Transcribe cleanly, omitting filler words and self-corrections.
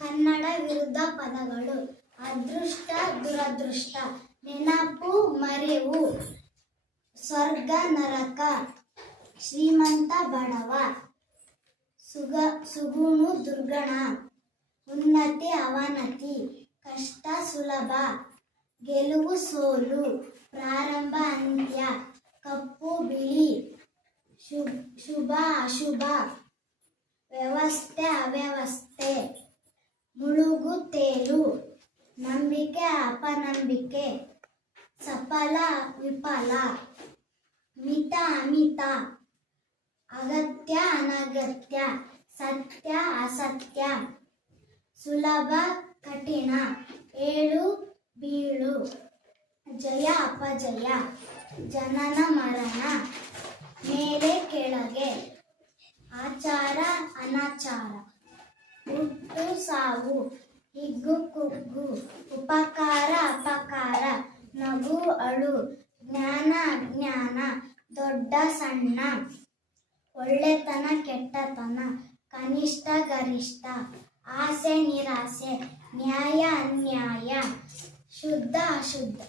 ಕನ್ನಡ ವಿರುದ್ಧ ಪದಗಳು: ಅದೃಷ್ಟ, ದುರದೃಷ್ಟ, ನೆನಪು, ಮರೆವು, ಸ್ವರ್ಗ, ನರಕ, ಶ್ರೀಮಂತ, ಬಡವ, ಸುಗುಣ, ದುರ್ಗಣ, ಉನ್ನತಿ, ಅವನತಿ, ಕಷ್ಟ, ಸುಲಭ, ಗೆಲುವು, ಸೋಲು, ಪ್ರಾರಂಭ, ಅಂತ್ಯ, ಕಪ್ಪು, ಬಿಳಿ, ಶುಭ, ಅಶುಭ, ವ್ಯವಸ್ಥೆ, ಅವ್ಯವಸ್ಥೆ, ಮುಳುಗು, ತೇಲು, ನಂಬಿಕೆ, ಅಪನಂಬಿಕೆ, ಸಫಲ, ವಿಫಲ, ಮಿತ, ಅಮಿತ, ಅಗತ್ಯ, ಅನಗತ್ಯ, ಸತ್ಯ, ಅಸತ್ಯ, ಸುಲಭ, ಕಠಿಣ, ಏಳು, ಬೀಳು, ಜಯ, ಅಪಜಯ, ಜನನ, ಮರಣ, ಮೇಲೆ, ಕೆಳಗೆ, ಆಚಾರ, ಅನಾಚಾರ, ಹುಟ್ಟು, ಸಾವು, ಹಿಗ್ಗು, ಕುಗ್ಗು, ಉಪಕಾರ, ಅಪಕಾರ, ನಗು, ಅಳು, ಜ್ಞಾನ, ಅಜ್ಞಾನ, ದೊಡ್ಡ, ಸಣ್ಣ, ಒಳ್ಳೆತನ, ಕೆಟ್ಟತನ, ಕನಿಷ್ಠ, ಗರಿಷ್ಠ, ಆಸೆ, ನಿರಾಸೆ, ನ್ಯಾಯ, ಅನ್ಯಾಯ, ಶುದ್ಧ, ಅಶುದ್ಧ.